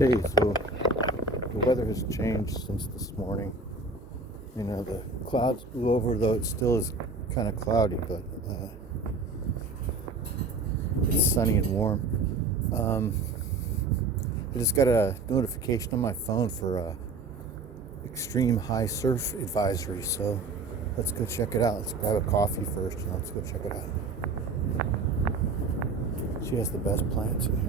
Hey, so the weather has changed since this morning. You know, the clouds blew over, though it still is kind of cloudy, but it's sunny and warm. I just got a notification on my phone for a extreme high surf advisory, so let's go check it out. Let's grab a coffee first and let's go check it out. She has the best plants in here.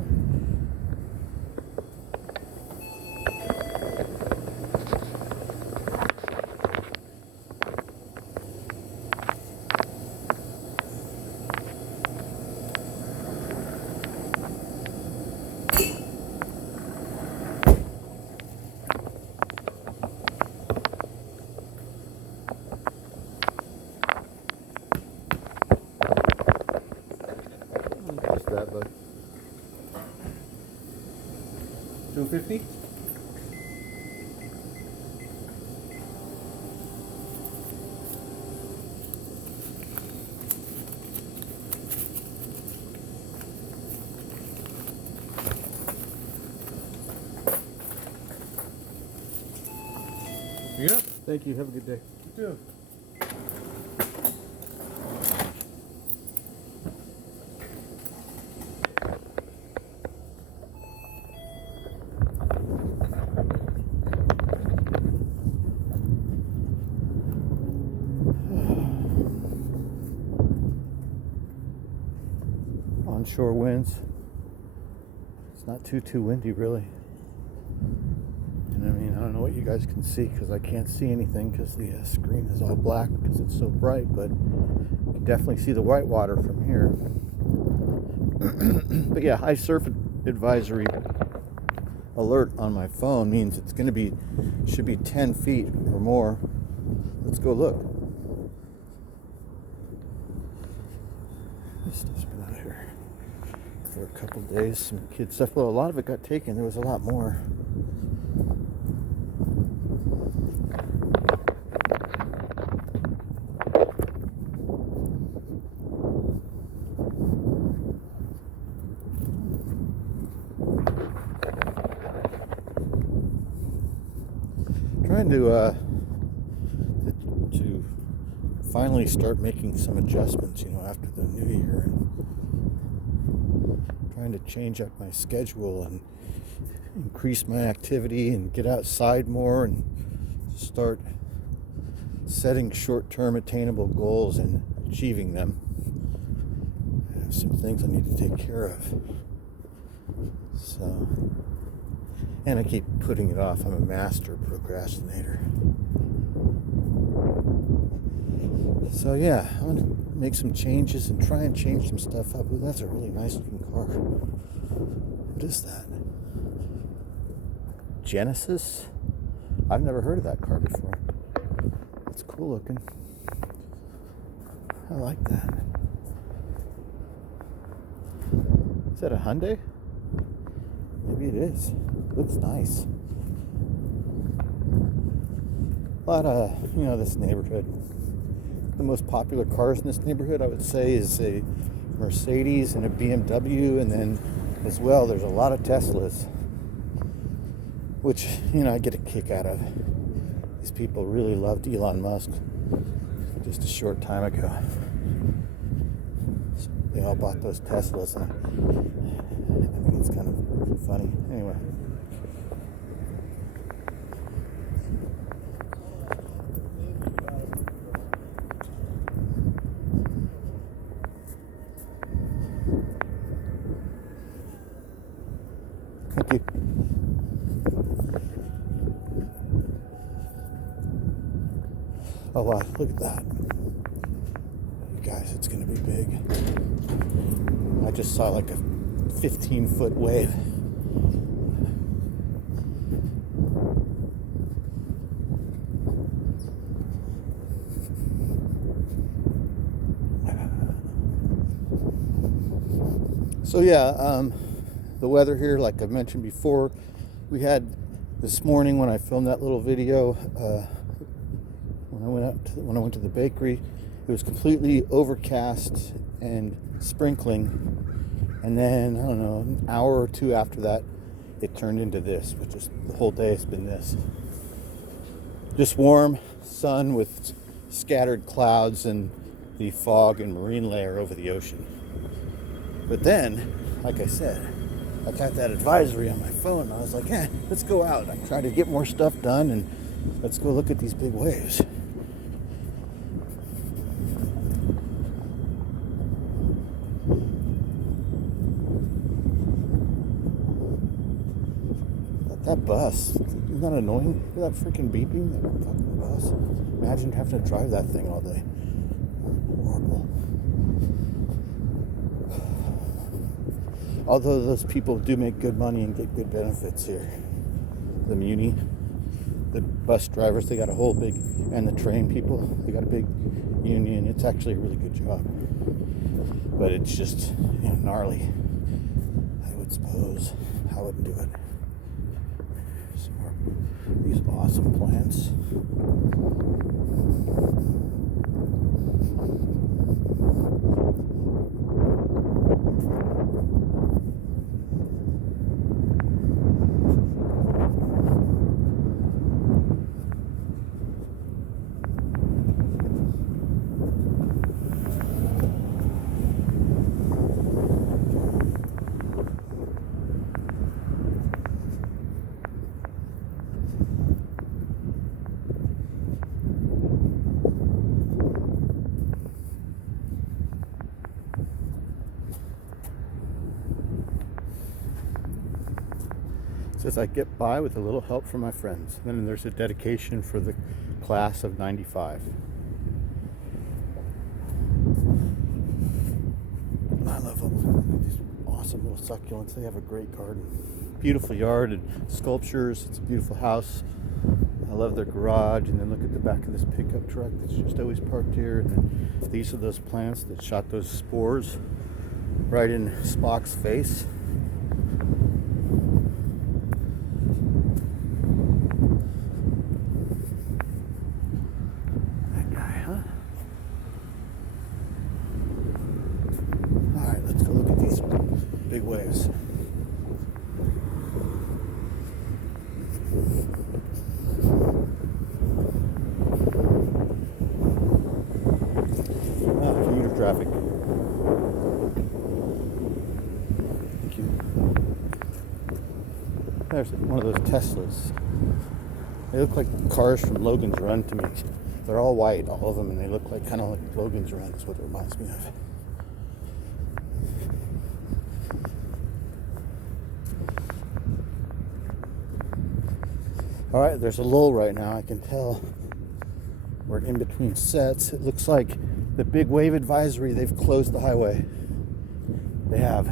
What's that, bud? 250? Yep. Thank you. Have a good day. You too. Onshore winds. It's not too windy, really. And I mean, I don't know what you guys can see because I can't see anything because the screen is all black because it's so bright, but you can definitely see the whitewater from here. But yeah, high surf advisory alert on my phone means it's going to be, should be 10 feet or more. Let's go look. This stuff's been out here for a couple days. Some kid stuff. Well, a lot of it got taken. There was a lot more. Trying to finally start making some adjustments, after the new year, and trying to change up my schedule and increase my activity and get outside more and start setting short-term attainable goals and achieving them. I have some things I need to take care of. And I keep putting it off. I'm a master procrastinator. So yeah, I'm going to make some changes and try and change some stuff up. Ooh, that's a really nice looking car. What is that? Genesis? I've never heard of that car before. It's cool looking. I like that. Is that a Hyundai? Maybe it is. Looks nice. But this neighborhood, the most popular cars in this neighborhood, I would say, is a Mercedes and a BMW, and then as well there's a lot of Teslas, which I get a kick out of. These people really loved Elon Musk just a short time ago. So they all bought those Teslas, and I think it's kind of funny. Anyway. Thank you. Oh wow, look at that. You guys, it's going to be big. I just saw like a 15-foot wave. So yeah, the weather here, like I mentioned before, we had this morning when I filmed that little video, when I went to the bakery, it was completely overcast and sprinkling, and then I don't know, an hour or two after that, it turned into this, which is the whole day has been this. Just warm sun with scattered clouds and the fog and marine layer over the ocean. But then, like I said, I got that advisory on my phone and I was like, let's go out. I tried to get more stuff done and let's go look at these big waves. That bus, isn't that annoying? Hear that freaking beeping? That fucking bus. Imagine having to drive that thing all day. Horrible. Although those people do make good money and get good benefits here. The Muni, the bus drivers, they got a whole big, and the train people, they got a big union. It's actually a really good job. But it's just, gnarly. I would suppose I wouldn't do it. These awesome plants. Says I get by with a little help from my friends. Then there's a dedication for the class of 95. I love them. These awesome little succulents. They have a great garden. Beautiful yard and sculptures. It's a beautiful house. I love their garage. And then look at the back of this pickup truck that's just always parked here. And then these are those plants that shot those spores right in Spock's face. Big waves. Commuter traffic. Thank you. There's one of those Teslas. They look like cars from Logan's Run to me. They're all white, all of them, and they look like kind of like Logan's Run. That's what it reminds me of. All right, there's a lull right now. I can tell we're in between sets. It looks like the big wave advisory, they've closed the highway. They have.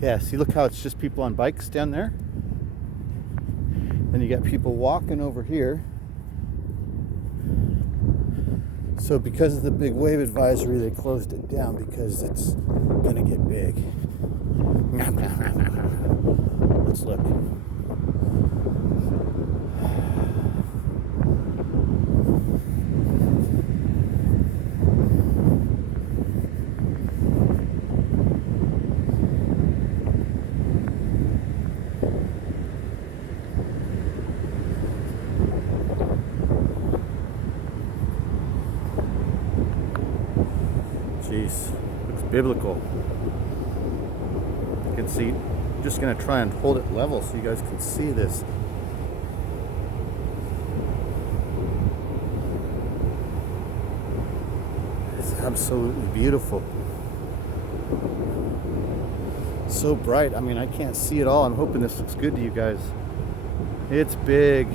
Yeah, see, look how it's just people on bikes down there. Then you got people walking over here. So because of the big wave advisory, they closed it down because it's gonna get big. Let's look. Jeez, looks biblical. You can see, I'm just going to try and hold it level so you guys can see this. It's absolutely beautiful. So bright. I mean, I can't see it all. I'm hoping this looks good to you guys. It's big.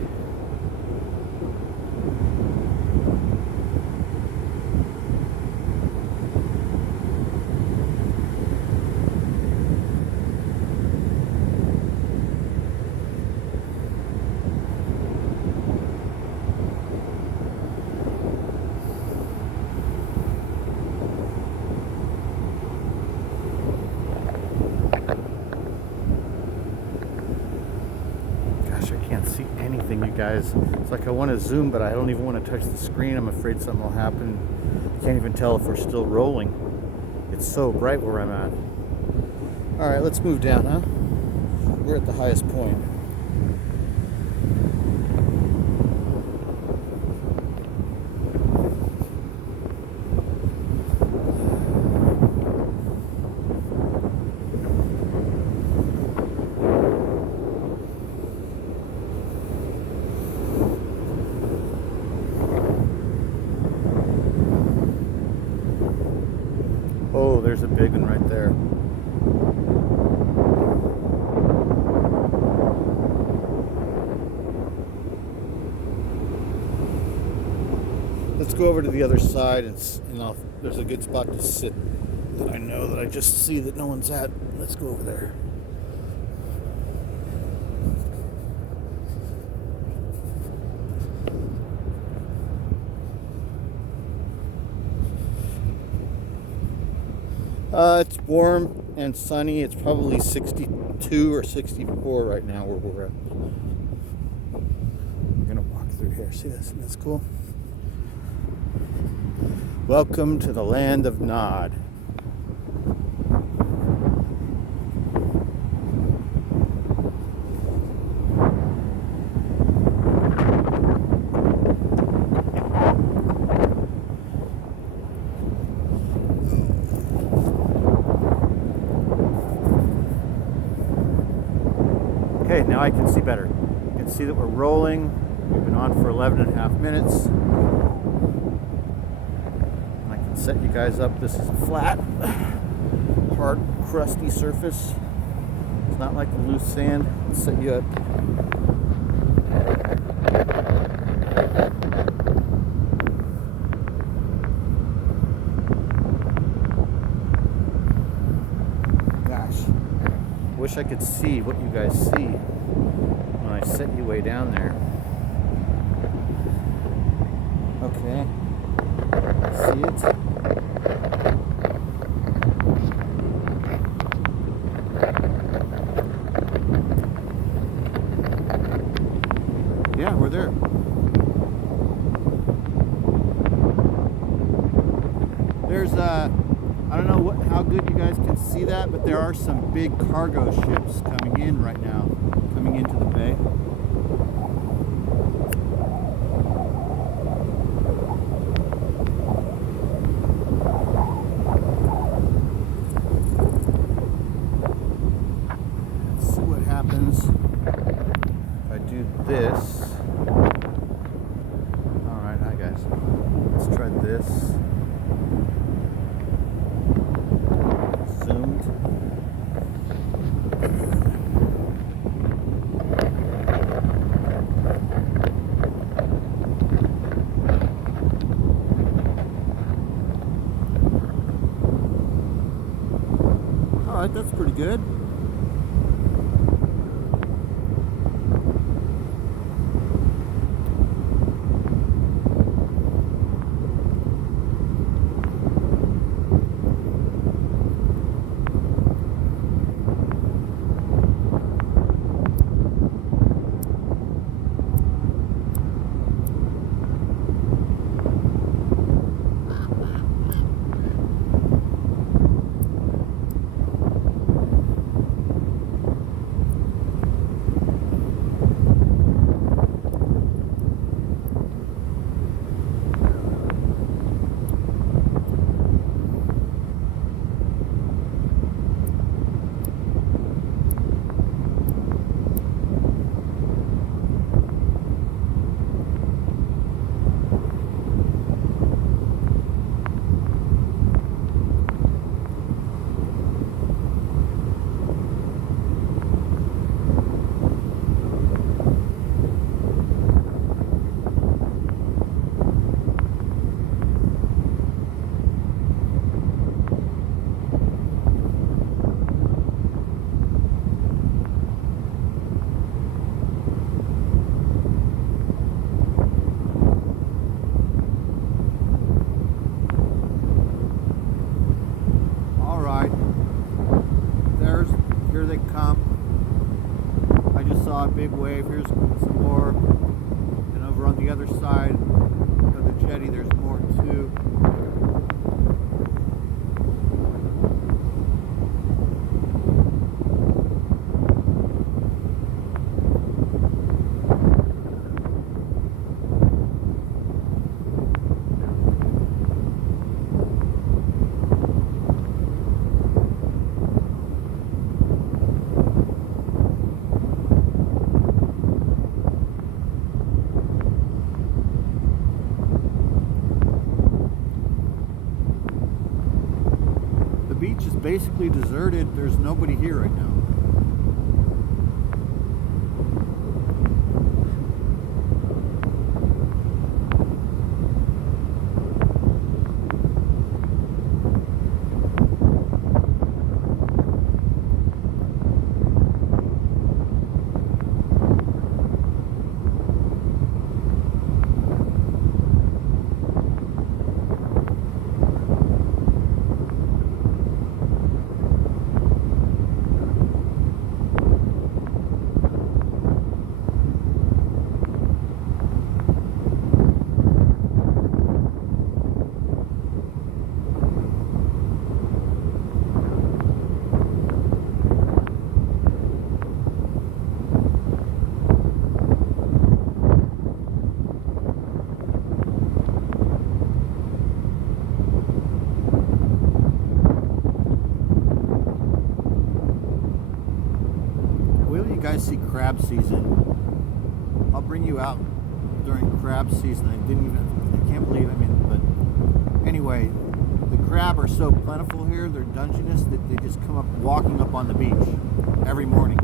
I can't see anything, you guys. It's like I want to zoom, but I don't even want to touch the screen. I'm afraid something will happen. Can't even tell if we're still rolling. It's so bright where I'm at. All right, let's move down, huh? we're at the highest point. Oh, there's a big one right there. Let's go over to the other side and there's a good spot to sit that I know that I just see that no one's at. Let's go over there. It's warm and sunny. It's probably 62 or 64 right now where we're at. We're gonna walk through here. See this? That's cool. Welcome to the land of Nod. Okay, now I can see better. You can see that we're rolling. We've been on for 11 and a half minutes. I can set you guys up. This is a flat, hard, crusty surface. It's not like the loose sand. Let's set you up. Wish I could see what you guys see when I set you way down there. Okay. See it? Yeah, we're there. There's I don't know how good you guys can see that, but there are some big cargo ships coming in right now, coming into the bay. Let's see what happens if I do this. All right, hi guys. Let's try this. Zoomed. All right, that's pretty good. Here they come. I just saw a big wave. Here's some more. And over on the other side of the jetty, there's more too. basically deserted. There's nobody here right now. You guys see crab season. I'll bring you out during crab season. I can't believe, but anyway, the crab are so plentiful here, they're Dungeness, that they just come up walking up on the beach every morning.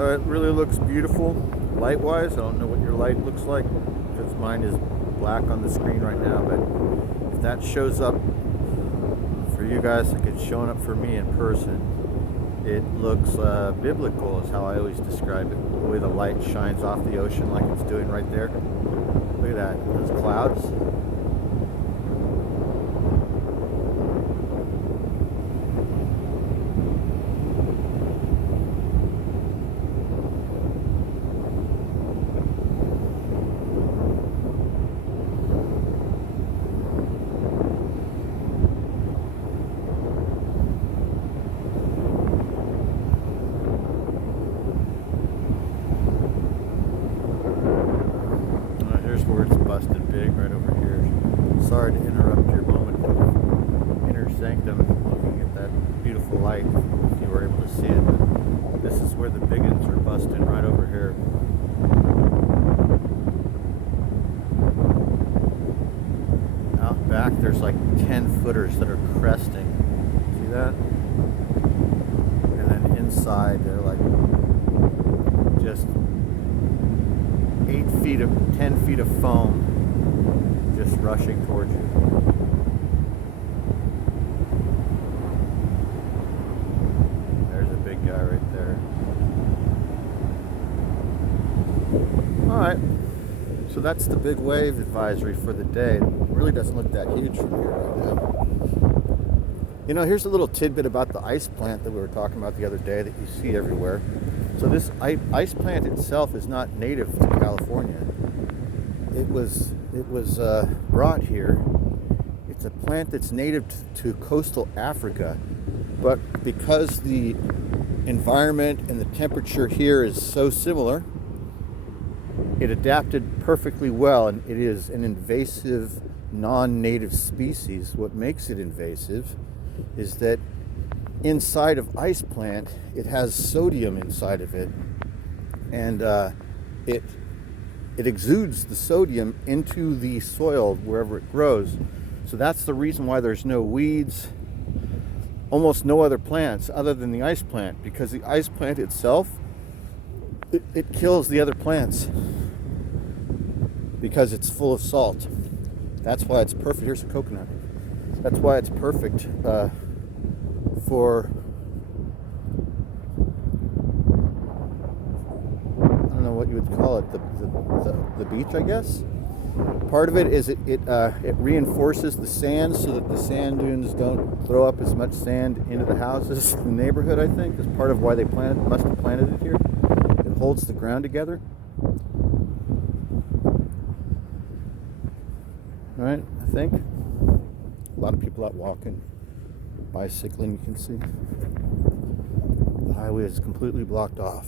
It really looks beautiful light-wise. I don't know what your light looks like because mine is black on the screen right now, but if that shows up for you guys like it's showing up for me in person, it looks biblical is how I always describe it. The way the light shines off the ocean like it's doing right there. Look at that, those clouds. Where it's busted big right over here. Sorry to interrupt your moment of inner sanctum looking at that beautiful light if you were able to see it. But this is where the big ones are busting right over here. Out back there's like 10 footers that are cresting. See that? And then inside they're like just 10 feet of foam just rushing towards you. There's a big guy right there. Alright, so that's the big wave advisory for the day. It really doesn't look that huge from here right now. You know, here's a little tidbit about the ice plant that we were talking about the other day that you see everywhere. So this ice plant itself is not native to California. It was brought here. It's a plant that's native to coastal Africa, but because the environment and the temperature here is so similar, it adapted perfectly well, and it is an invasive, non-native species. What makes it invasive is that inside of ice plant, it has sodium inside of it, and it exudes the sodium into the soil wherever it grows. So that's the reason why there's no weeds, almost no other plants other than the ice plant, because the ice plant itself, it kills the other plants because it's full of salt. That's why it's perfect. Here's a coconut. That's why it's perfect for, I don't know what you would call it, the beach, I guess. Part of it is it reinforces the sand so that the sand dunes don't throw up as much sand into the houses in the neighborhood. I think is part of why they must have planted it here. It holds the ground together. Right, I think. A lot of people out walking, bicycling, you can see. The highway is completely blocked off.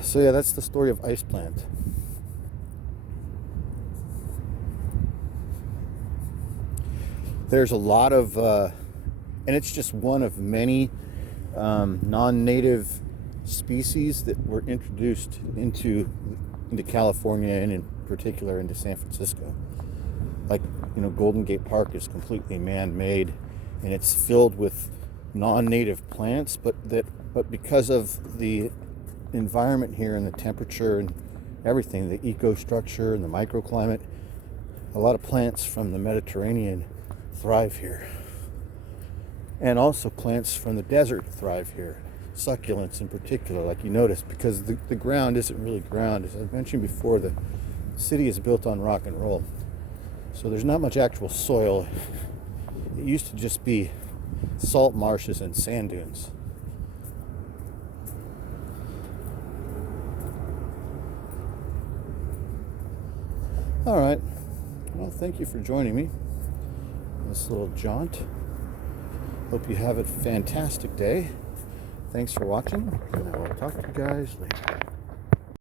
So yeah, that's the story of Ice Plant. There's a lot of, and it's just one of many non-native species that were introduced into California, and in particular into San Francisco. Like, Golden Gate Park is completely man-made, and it's filled with non-native plants, but because of the environment here and the temperature and everything, the eco-structure and the microclimate, a lot of plants from the Mediterranean thrive here. And also plants from the desert thrive here. Succulents in particular, like you notice, because the ground isn't really ground. As I mentioned before, the city is built on rock and roll. So there's not much actual soil. It used to just be salt marshes and sand dunes. All right. Well, thank you for joining me on this little jaunt. Hope you have a fantastic day. Thanks for watching, and I will talk to you guys later.